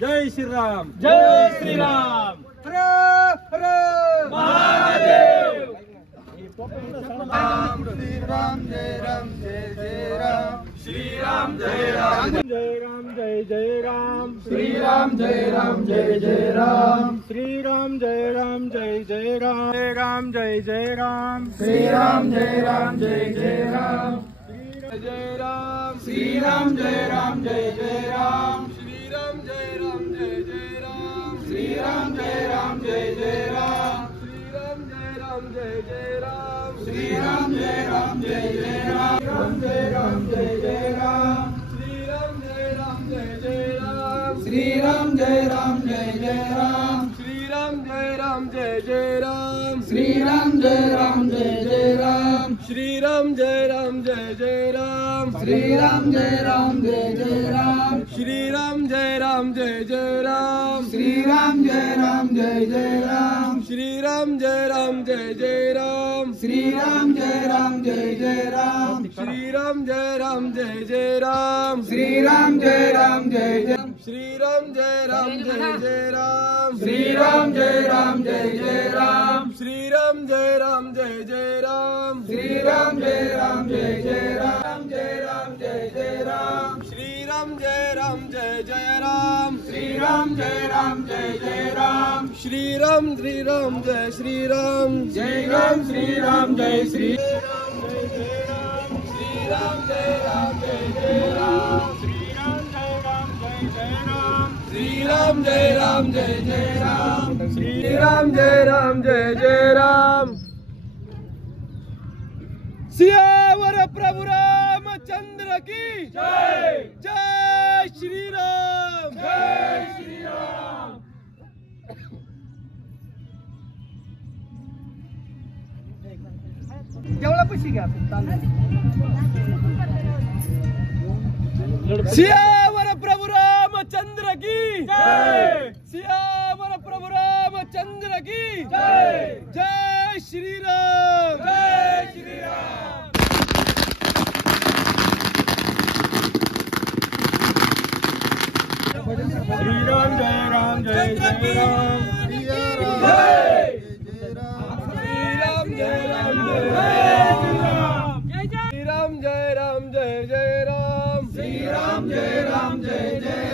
जय श्रीराम, जय श्रीराम, हर हर महादेव। श्री राम जय राम जय जय राम, श्री राम जय राम जय राम जय जय राम, श्री राम जय राम जय जय राम, श्री राम जय राम जय जय राम, जय राम जय जय राम, श्री राम जय राम जय जय राम, जय राम, श्री राम जय राम जय जय राम, श्री राम जय राम जय जय राम, श्री राम जय राम जय जय राम, श्री राम जय राम जय जय राम, जय राम जय जय राम, श्री राम जय राम जय जय राम, श्री राम जय राम जय जय राम, श्री राम जय राम जय जय राम, श्री राम जय राम जय जय राम, श्री राम जय राम जय जय राम, श्री राम जय राम जय जय राम, श्री राम जय राम जय जय राम, श्री राम जय राम जय जय राम, श्री राम जय राम जय जय राम, श्री राम जय राम जय जय राम, श्री राम जय राम जय जय राम, श्री राम जय राम जय जय, श्री राम जय राम जय जय राम, श्री राम जय राम जय जय राम, श्री राम जय राम जय जय राम, श्री राम जय राम जय जय राम, जय राम जय जय राम, श्री राम जय राम जय जय राम, श्री राम जय राम जय जय राम, श्री राम जय श्री राम, जय राम श्री राम जय श्री राम जय जय राम, श्री राम जय राम जय जय राम, श्री राम जय राम जय जय राम, श्री राम जय राम जय जय राम, श्री राम जय राम जय जय राम। सियावर प्रभु रामचंद्र की जय, जय श्री राम, जय श्री राम। जेवढा पैसे घ्या सियावर प्रभु रामचंद्र की जय, सियावर प्रभु रामचंद्र की जय, जय श्री राम, जय श्री राम। श्री राम जय राम जय जय राम, जय श्री राम जय राम जय राम, श्री राम जय राम जय जय राम, श्री राम जय राम जय जय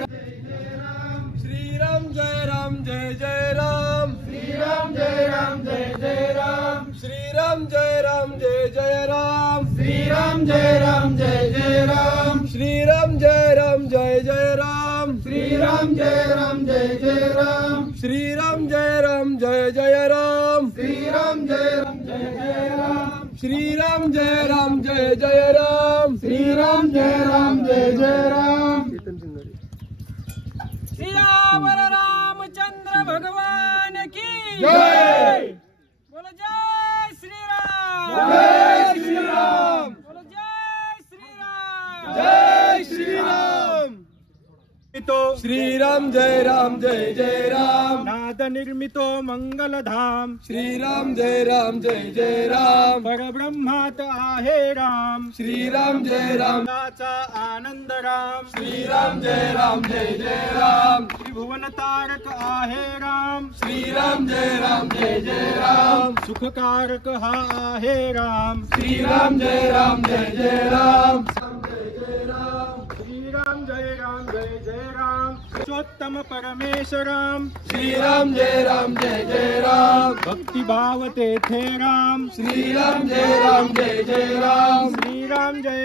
राम, श्री राम जय राम जय जय राम, श्री राम जय राम जय जय राम, श्री राम जय राम जय जय राम, श्री राम जय राम जय जय राम, श्री राम जय राम जय जय राम, श्री राम जय राम जय जय राम, श्री राम जय राम जय जय राम, श्री राम जय राम जय जय राम, श्री राम जय राम जय जय राम, श्री राम जय राम जय जय राम। सियावर रामचंद्र भगवान की जय, बोलो जय श्री राम, जय श्री राम, बोलो जय श्री राम, जय श्री राम। श्री राम जय जय राम, नाद निर्मितो मंगल धाम, श्री राम जय जय राम, परब्रह्मात आहे राम, श्री राम जय राम, आनंद राम, श्री राम जय जय राम, त्रिभुवन तारक आहे राम, श्री राम जय जय राम, सुखकारक हा आहे राम, श्री राम जय जय राम, श्री राम जय जय राम, पुरुषोत्तम परमेश्वराम, श्री राम जय जय राम, भक्ति भाव तेथे राम, श्री राम जय जय राम, श्री राम जय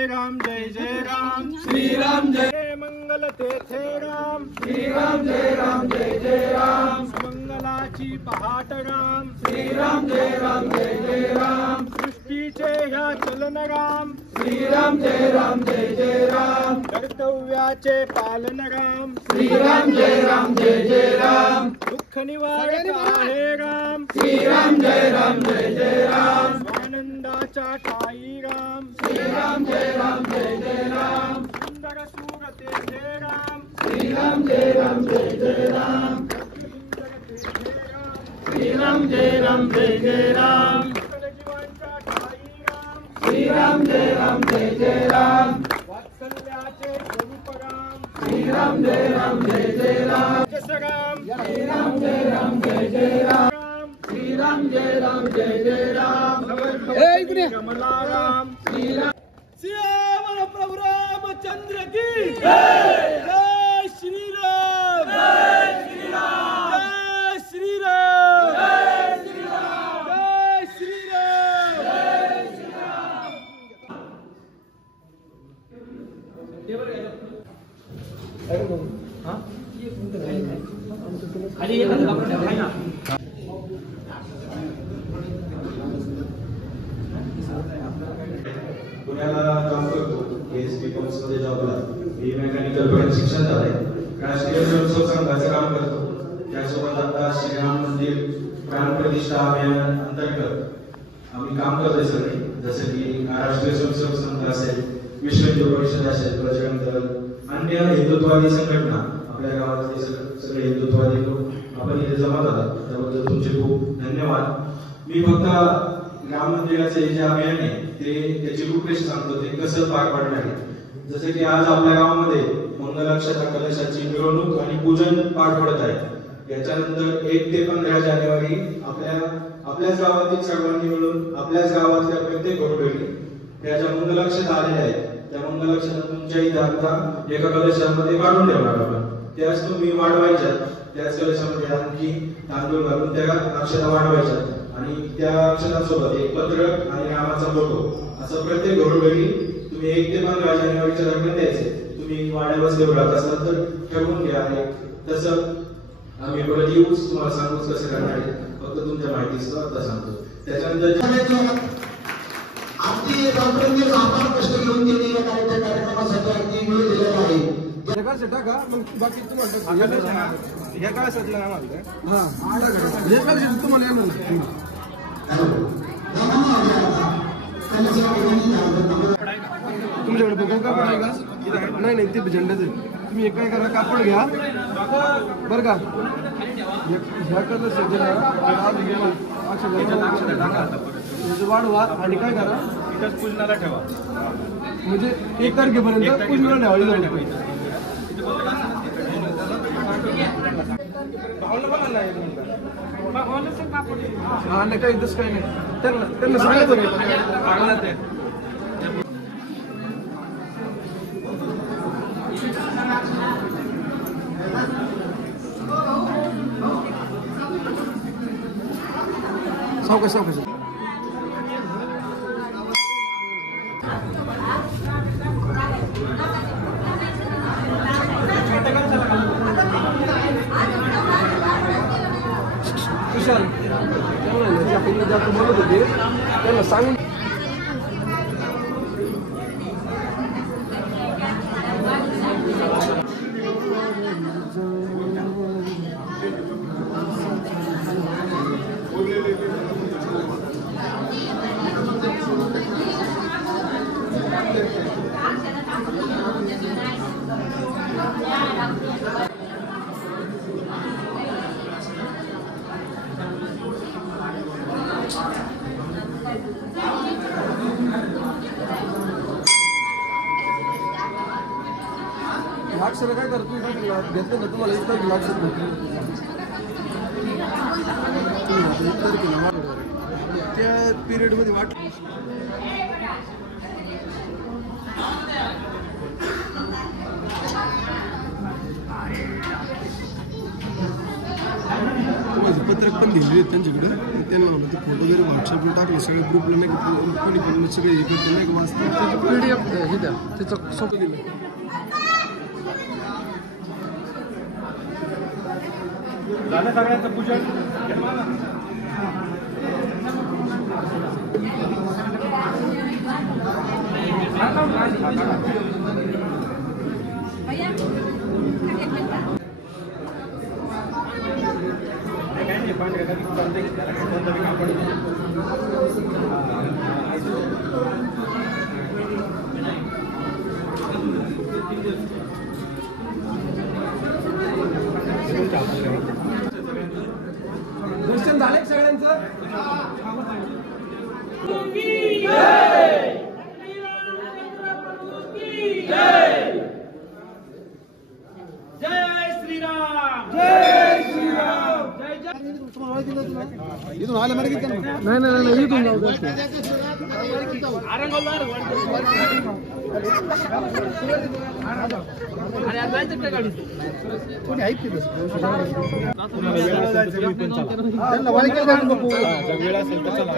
जय राम, श्री राम जय मंगल तेथे राम, श्री राम जय जय राम, मंगलाची पहाट राम, श्री राम जय जय राम, सृष्टीचे ह्या चलन राम, श्री राम जय जय राम, कर्तव्याचे पालन राम, श्री राम जय जय राम, दुःख निवारक आहे राम, श्री राम जय जय राम, आनंदाचा ठाई राम, श्री राम जय जय राम, सुंदर सूरते राम, श्री राम जय राम जय जय राम श्री राम जय राम जय जय राम श्री राम जय राम जय जय राम वात्सल्याचे स्वरूप राम श्री राम जय राम जय जय राम जसराम श्री राम जय राम जय जय राम श्री राम जय राम जय जय राम कमला राम श्री राम सियावर प्रभु रामचंद्र की जय जय श्री राम जय श्री राम जय श्री राम जय श्री राम जय श्री राम जय श्री राम पुण्याला काम करतो एसपी कॉलेजमध्ये जॉबला मी मेकॅनिकल शिक्षण झालंय राष्ट्रीय स्वयंसेवक संघाचं काम करतो त्यासोबत आता श्रीराम मंदिर प्राण प्रतिष्ठा अभियान अंतर्गत आम्ही काम करतोय सगळे जसं की राष्ट्रीय स्वयंसेवक संघ असेल विश्व हिंदू परिषद असेल बजरंग दल अन्य हिंदुत्ववादी संघटना आपल्या गावातले सगळे हिंदुत्ववादी लोक आपण इथे जमा झाला त्याबद्दल तुमचे खूप धन्यवाद मी फक्त राम मंदिराचे जे अभियान आहे ते त्याची रूपरेषा सांगतो ते कसं पार पाडणार आहे जसं की आज आपल्या गावामध्ये मंगलाक्षता कलशाची मिरवणूक आणि पूजन पार पडत आहे याच्यानंतर 1 ते 15 जानेवारी आपल्याच गावातील सर्वांनी मिळून आपल्याच गावातल्या प्रत्येक घरोघरी त्या ज्या मंगलाक्षता आलेल्या आहेत त्या मंगलाक्षता तुमच्या इथे आता एका कलशामध्ये वाढून ठेवणार आपण त्याच तुम्ही वाढवायच्या त्याच कलशामध्ये आणखी तांदूळ घालून त्या अक्षता वाढवायच्या आणि त्या अक्षरांसोबत एक पत्रक आणि रामाचा फोटो असं प्रत्येक घरोघरी तुम्ही 1 ते 15 जानेवारीच्या दरम्यान द्यायचे तुम्ही वाड्यावर देऊ राहत असाल तर ठरवून घ्या आणि तसं आम्ही परत येऊच तुम्हाला सांगूच कसं करणार आहे फक्त तुमच्या माहितीचं आता सांगतो त्याच्यानंतर आपली डॉक्टरांनी आभार कष्ट घेऊन केलेल्या कार्यक्रमासाठी अगदी वेळ दिलेला आहे का मग बाकी तुम्हाला ह्या काय सटलं आम्हाला हे काय तुम्हाला येणार तुमच्याकडे बघून का पडायला नाही नाही ते झेंड्याचे तुम्ही एक काय करा कापड घ्या बरं का ह्या कलर वाढवा आणि काय करा इथंच पूजनाला ठेवा म्हणजे 1 तारखेपर्यंत पूजनाला ठेवायला हा नाही काही तसं काही नाही त्यांना सांगा बरं सावकाश सावकाश बोलत होते त्यांना सांगून अक्षर काय करतो घेतलं ना तुम्हाला 1 तारखेला अक्षर त्या पिरियड मध्ये वाटलं पत्रक पण दिलेले त्यांच्याकडे त्यांना म्हणलं ते फोटो जरी व्हॉट्सअपला टाकले सगळे ग्रुपला नाही कोणी कोणी सगळे हे करते नाही वाचतात PDF हे द्या त्याचं सोपं दिलं झालं सगळ्यांचं पूजन इथून आले मर नाही इथून जाऊ कोणी आहेत तिथे वेळ असेल तर चला